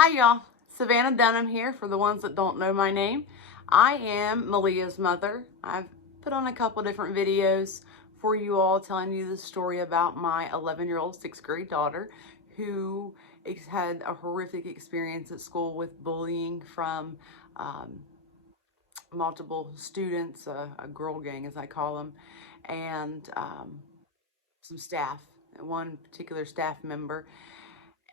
Hi y'all, Savannah Dunham here for the ones that don't know my name. I am Malia's mother. I've put on a couple different videos for you all telling you the story about my 11-year-old sixth grade daughter who had a horrific experience at school with bullying from um, multiple students, a girl gang as I call them, and some staff, one particular staff member.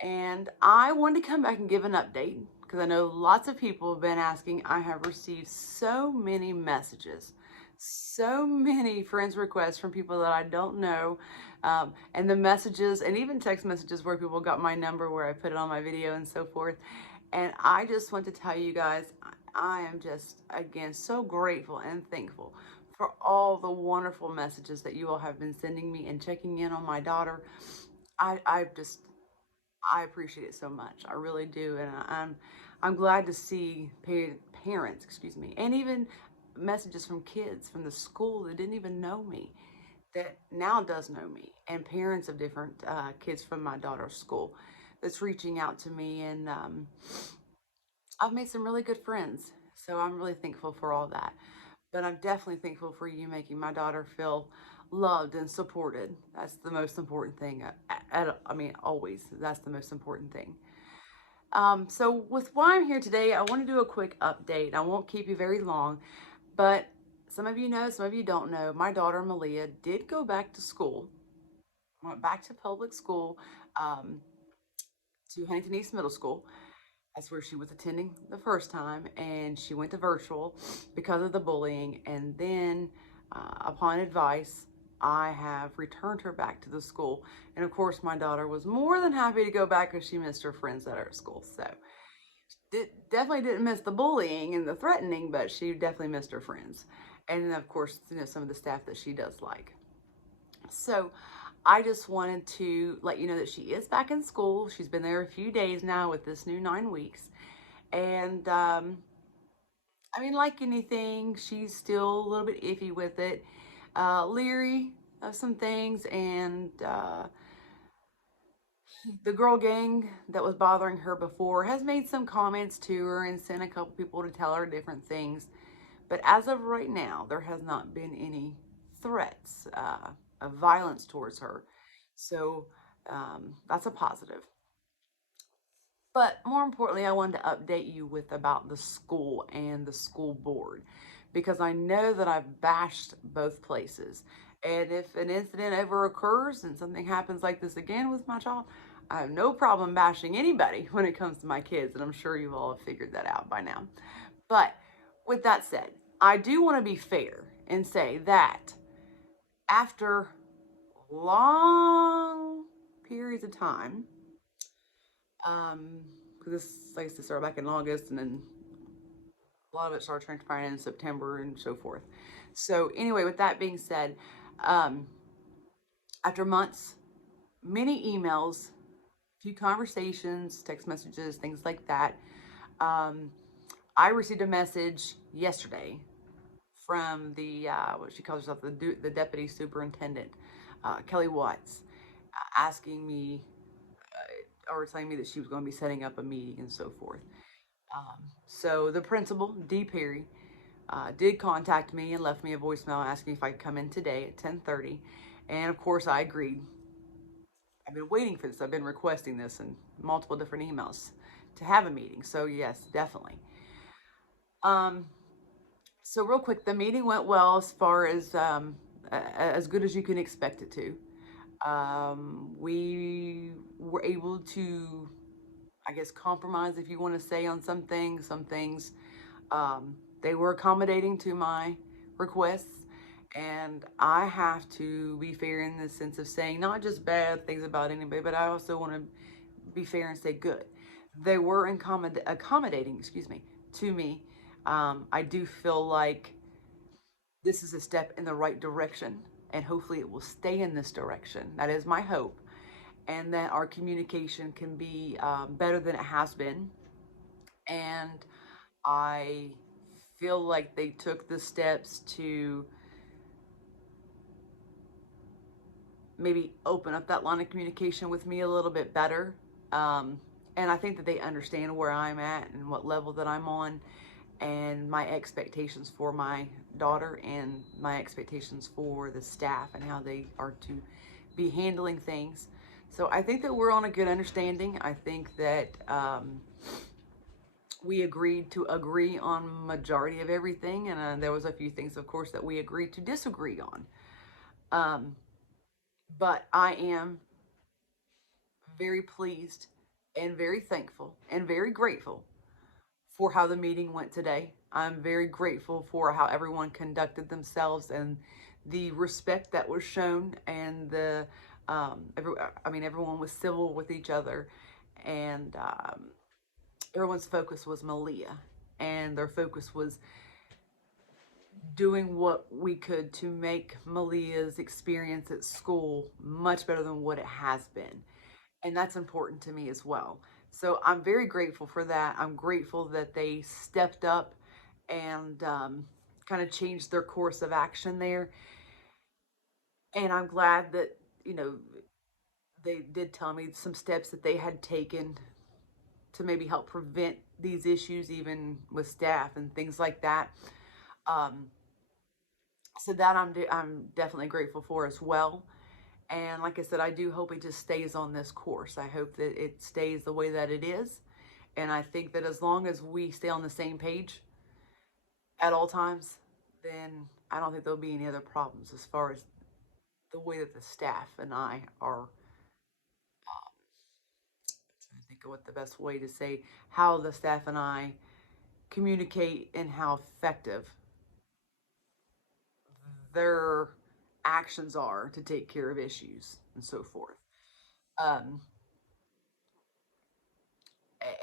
And I wanted to come back and give an update because I know lots of people have been asking. I have received so many messages, so many friends requests from people that I don't know, and the messages and even text messages where people got my number where I put it on my video and so forth. And I just want to tell you guys, I am just, again, so grateful and thankful for all the wonderful messages that you all have been sending me and checking in on my daughter. I appreciate it so much. I really do, and I'm glad to see parents, excuse me, and even messages from kids from the school that didn't even know me, that now does know me, and parents of different kids from my daughter's school that's reaching out to me, and I've made some really good friends. So I'm really thankful for all that. But I'm definitely thankful for you making my daughter feel loved and supported. That's the most important thing. I mean, always, that's the most important thing. So with why I'm here today, I want to do a quick update. I won't keep you very long, but some of you know, some of you don't know, my daughter Malia did go back to school, went back to public school, um, to Huntington East Middle School. That's where she was attending the first time, and she went to virtual because of the bullying. And then, upon advice, I have returned her back to the school. And of course, my daughter was more than happy to go back because she missed her friends that are at school. So, definitely didn't miss the bullying and the threatening, but she definitely missed her friends. And then, of course, some of the staff that she does like. So, I just wanted to let you know that she is back in school. She's been there a few days now with this new 9 weeks. And I mean, like anything, she's still a little bit iffy with it, leery of some things. And the girl gang that was bothering her before has made some comments to her and sent a couple people to tell her different things. But as of right now, there has not been any threats of violence towards her. So that's a positive. But more importantly, I wanted to update you with about the school and the school board because I know that I've bashed both places. And if an incident ever occurs and something happens like this again with my child, I have no problem bashing anybody when it comes to my kids. And I'm sure you all have figured that out by now. But with that said, I do want to be fair and say that after long periods of time, because this, like I said, started back in August, and then a lot of it started transpiring in September and so forth. So anyway, with that being said, um, after months, many emails, a few conversations, text messages, things like that, um, I received a message yesterday from the what she calls herself, the deputy superintendent, Kelly Watts, asking me or telling me that she was going to be setting up a meeting and so forth. So the principal, Dee Perry, did contact me and left me a voicemail asking if I could come in today at 10:30, and of course I agreed. I've been waiting for this. I've been requesting this in multiple different emails to have a meeting. So yes, definitely. Um, so real quick, the meeting went well as good as you can expect it to. We were able to, I guess, compromise, if you want to say, on some things. Some things they were accommodating to my requests, and I have to be fair in the sense of saying not just bad things about anybody, but I also want to be fair and say good. They were accommodating, excuse me, to me. I do feel like this is a step in the right direction, and hopefully it will stay in this direction. That is my hope, and that our communication can be better than it has been. And I feel like they took the steps to maybe open up that line of communication with me a little bit better. And I think that they understand where I'm at and what level that I'm on, and my expectations for my daughter and my expectations for the staff and how they are to be handling things. So I think that we're on a good understanding. I think that we agreed to agree on majority of everything, and there was a few things, of course, that we agreed to disagree on. But I am very pleased and very thankful and very grateful for how the meeting went today. I'm very grateful for how everyone conducted themselves and the respect that was shown, and the everyone was civil with each other, and everyone's focus was Malia, and their focus was doing what we could to make Malia's experience at school much better than what it has been. And that's important to me as well. So I'm very grateful for that. I'm grateful that they stepped up and kind of changed their course of action there. And I'm glad that, they did tell me some steps that they had taken to maybe help prevent these issues, even with staff and things like that. Um, so that I'm definitely grateful for as well. And like I said, I do hope it just stays on this course. I hope that it stays the way that it is. And I think that as long as we stay on the same page at all times, then I don't think there'll be any other problems as far as the way that the staff and I are. Trying to think of what the best way to say how the staff and I communicate and how effective their actions are to take care of issues and so forth. Um,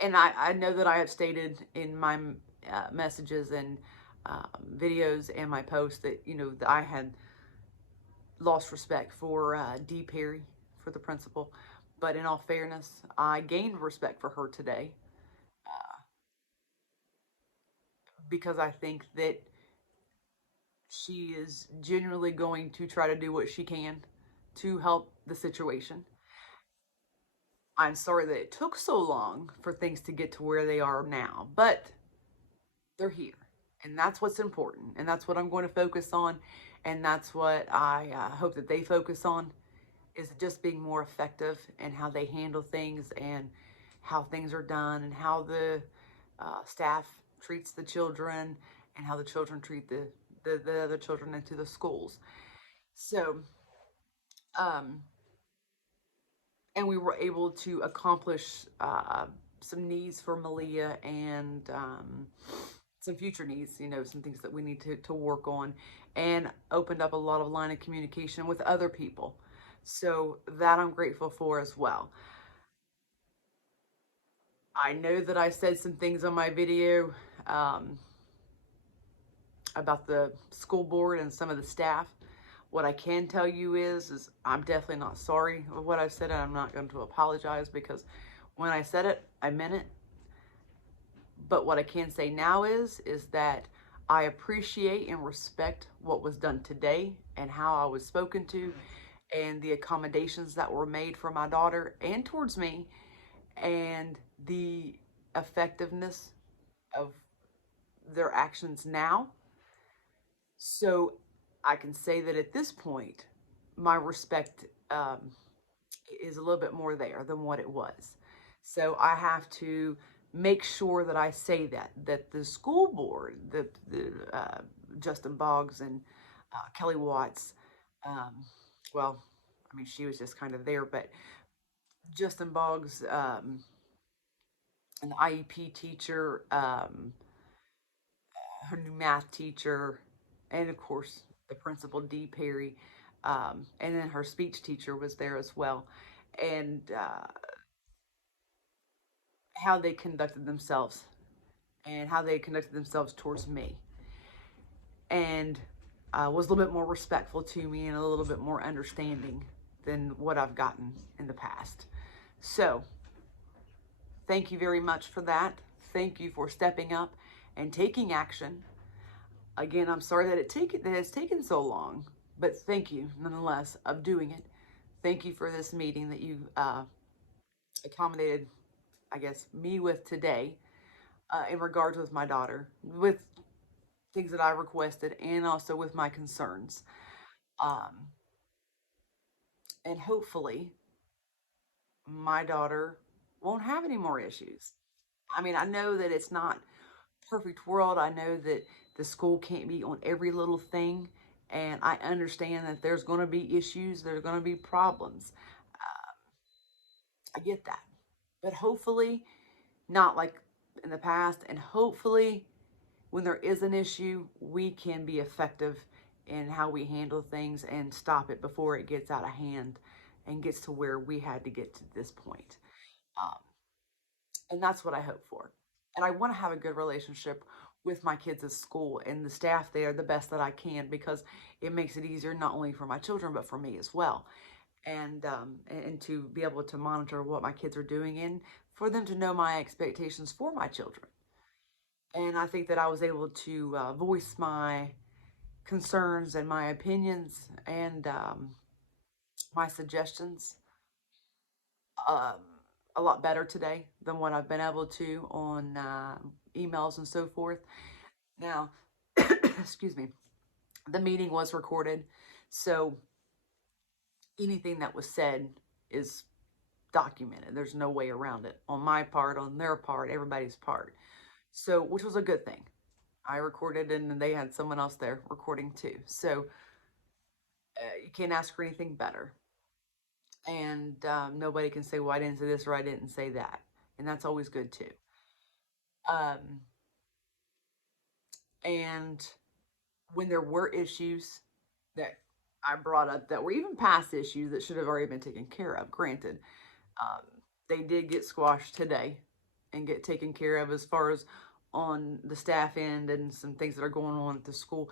and I know that I have stated in my messages and videos and my posts that, that I had lost respect for Dee Perry, for the principal. But in all fairness, I gained respect for her today, because I think that she is genuinely going to try to do what she can to help the situation. I'm sorry that it took so long for things to get to where they are now, but they're here. And that's what's important. And that's what I'm going to focus on. And that's what I hope that they focus on, is just being more effective and how they handle things and how things are done and how the staff treats the children and how the children treat the other children into the schools. So, and we were able to accomplish some needs for Malia, and some future needs, some things that we need to work on, and opened up a lot of line of communication with other people. So that I'm grateful for as well. I know that I said some things on my video about the school board and some of the staff. What I can tell you is I'm definitely not sorry for what I said, and I'm not going to apologize, because when I said it, I meant it. But what I can say now is that I appreciate and respect what was done today and how I was spoken to, and the accommodations that were made for my daughter and towards me, and the effectiveness of their actions now. So I can say that at this point, my respect is a little bit more there than what it was. So I have to make sure that I say that the school board, the Justin Boggs and Kelly Watts, well, I mean, she was just kind of there, but Justin Boggs, an IEP teacher, her new math teacher, and of course the principal, Dee Perry, and then her speech teacher was there as well, and how they conducted themselves and how they conducted themselves towards me, and was a little bit more respectful to me and a little bit more understanding than what I've gotten in the past. So thank you very much for that. Thank you for stepping up and taking action. Again, I'm sorry that it's taken so long, but thank you nonetheless of doing it. Thank you for this meeting that you accommodated I guess, me with today, in regards with my daughter, with things that I requested, and also with my concerns. Um, and hopefully, my daughter won't have any more issues. I mean, I know that it's not perfect world. I know that the school can't be on every little thing, and I understand that there's going to be issues, there's going to be problems. I get that. But hopefully, not like in the past, and hopefully, when there is an issue, we can be effective in how we handle things and stop it before it gets out of hand and gets to where we had to get to this point. Um, and that's what I hope for. And I want to have a good relationship with my kids at school and the staff there the best that I can, because it makes it easier not only for my children but for me as well. And to be able to monitor what my kids are doing and for them to know my expectations for my children. And I think that I was able to voice my concerns and my opinions and my suggestions um, a lot better today than what I've been able to on emails and so forth. Now, excuse me, the meeting was recorded, so anything that was said is documented. There's no way around it on my part, on their part, everybody's part. So, which was a good thing. I recorded and they had someone else there recording too. So, you can't ask for anything better. And nobody can say, well, I didn't say this or I didn't say that. And that's always good too. Um, and when there were issues that I brought up that were even past issues that should have already been taken care of, granted, um, they did get squashed today and get taken care of as far as on the staff end and some things that are going on at the school.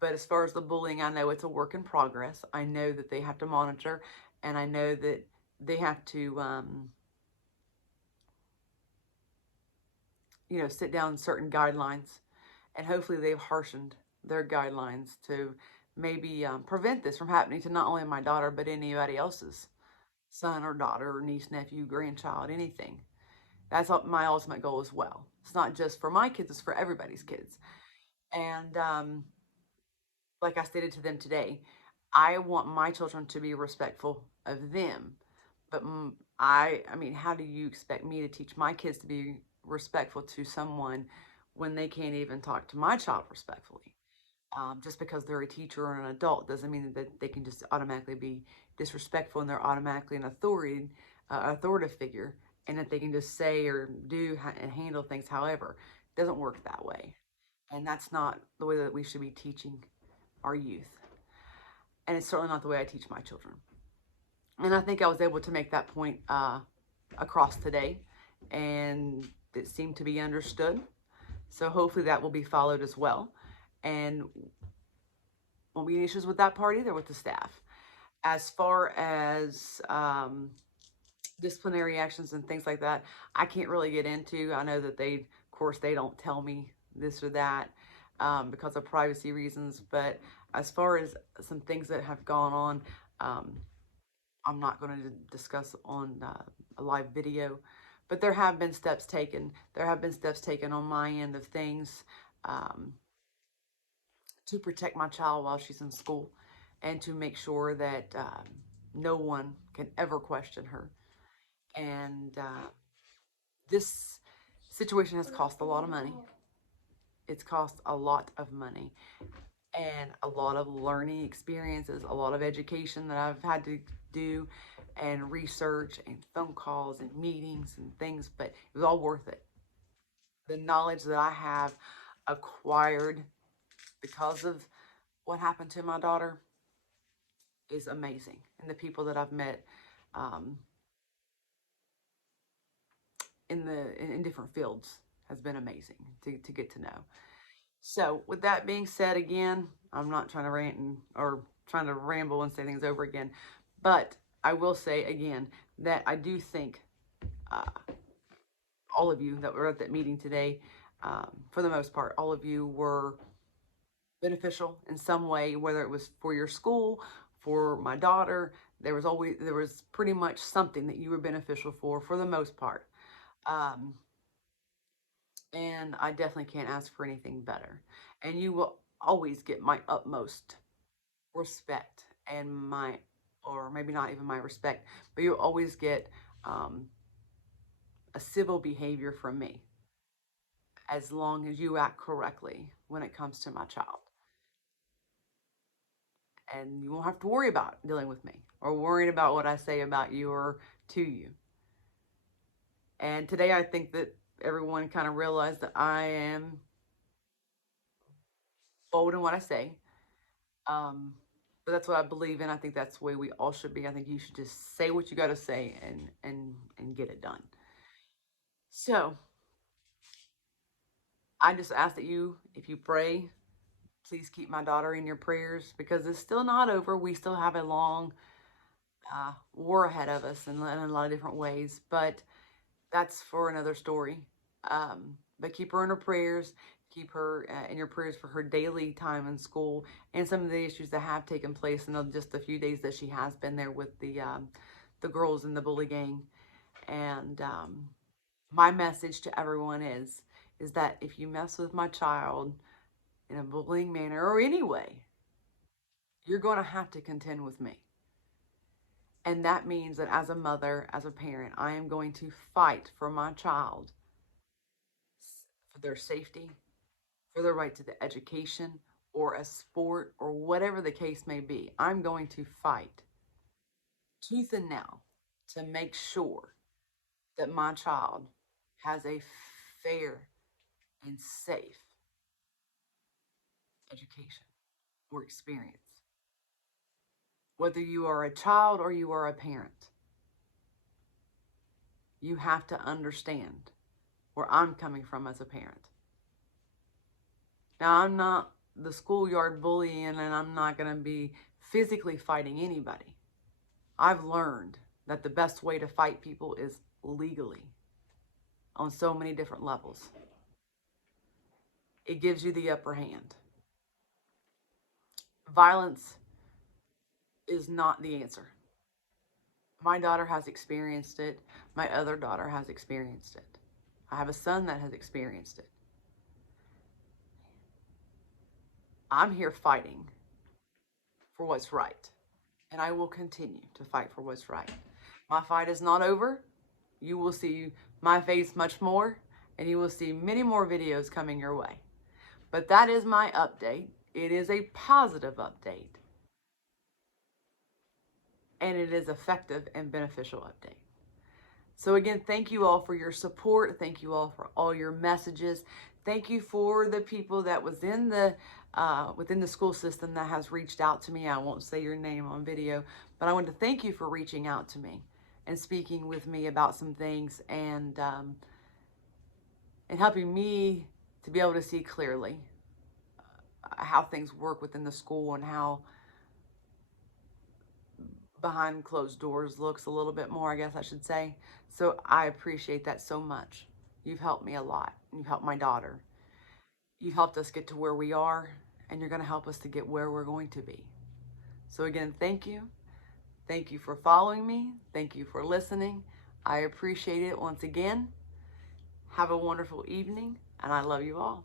But as far as the bullying, I know it's a work in progress. I know that they have to monitor, and I know that they have to, sit down certain guidelines, and hopefully they've harshened their guidelines to maybe prevent this from happening to not only my daughter, but anybody else's son or daughter or niece, nephew, grandchild, anything. That's my ultimate goal as well. It's not just for my kids, it's for everybody's kids. And like I stated to them today, I want my children to be respectful of them. But I mean, how do you expect me to teach my kids to be respectful to someone when they can't even talk to my child respectfully? Just because they're a teacher or an adult doesn't mean that they can just automatically be disrespectful and they're automatically an authoritative figure, and that they can just say or do and handle things however. It doesn't work that way. And that's not the way that we should be teaching our youth. And it's certainly not the way I teach my children. And I think I was able to make that point across today, and it seemed to be understood. So hopefully that will be followed as well. And won't be any issues with that part either with the staff. As far as disciplinary actions and things like that, I can't really get into. I know that of course, they don't tell me this or that because of privacy reasons. But as far as some things that have gone on, I'm not going to discuss on a live video. But there have been steps taken. There have been steps taken on my end of things to protect my child while she's in school, and to make sure that no one can ever question her. And this situation has cost a lot of money. It's cost a lot of money and a lot of learning experiences, a lot of education that I've had to do, and research and phone calls and meetings and things, but it was all worth it. The knowledge that I have acquired because of what happened to my daughter is amazing. And the people that I've met um, in different fields has been amazing to get to know. So with that being said, again, I'm not trying to rant or trying to ramble and say things over again, but I will say again that I do think all of you that were at that meeting today, for the most part, all of you were beneficial in some way, whether it was for your school, for my daughter. There was pretty much something that you were beneficial for the most part. Um, and I definitely can't ask for anything better. And you will always get my utmost respect and my, or maybe not even my respect, but you'll always get um, a civil behavior from me as long as you act correctly when it comes to my child. And you won't have to worry about dealing with me or worrying about what I say about you or to you. And today I think that everyone kind of realized that I am bold in what I say. Um, but that's what I believe in. I think that's the way we all should be. I think you should just say what you got to say and get it done. So I just ask that you, if you pray, please keep my daughter in your prayers because it's still not over. We still have a long war ahead of us in a lot of different ways, but that's for another story. But keep her in her prayers. Keep her in your prayers for her daily time in school and some of the issues that have taken place in just the few days that she has been there with the girls in the bully gang. And my message to everyone is that if you mess with my child in a bullying manner or any way, you're going to have to contend with me. And that means that as a mother, as a parent, I am going to fight for my child, for their safety, for their right to the education or a sport or whatever the case may be. I'm going to fight tooth and nail to make sure that my child has a fair and safe education or experience. Whether you are a child or you are a parent, you have to understand where I'm coming from as a parent. Now, I'm not the schoolyard bullying and I'm not going to be physically fighting anybody. I've learned that the best way to fight people is legally on so many different levels. It gives you the upper hand. Violence is not the answer. My daughter has experienced it. My other daughter has experienced it. I have a son that has experienced it. I'm here fighting for what's right, and I will continue to fight for what's right. My fight is not over. You will see my face much more, and you will see many more videos coming your way. But that is my update. It is a positive update, and it is effective and beneficial update. So again, thank you all for your support. Thank you all for all your messages. Thank you for the people that was in the within the school system that has reached out to me. I won't say your name on video, but I want to thank you for reaching out to me and speaking with me about some things and helping me to be able to see clearly how things work within the school and how behind closed doors looks a little bit more, I guess I should say. So I appreciate that so much. You've helped me a lot. You've helped my daughter. You've helped us get to where we are, and you're going to help us to get where we're going to be. So again, thank you. Thank you for following me. Thank you for listening. I appreciate it once again. Have a wonderful evening, and I love you all.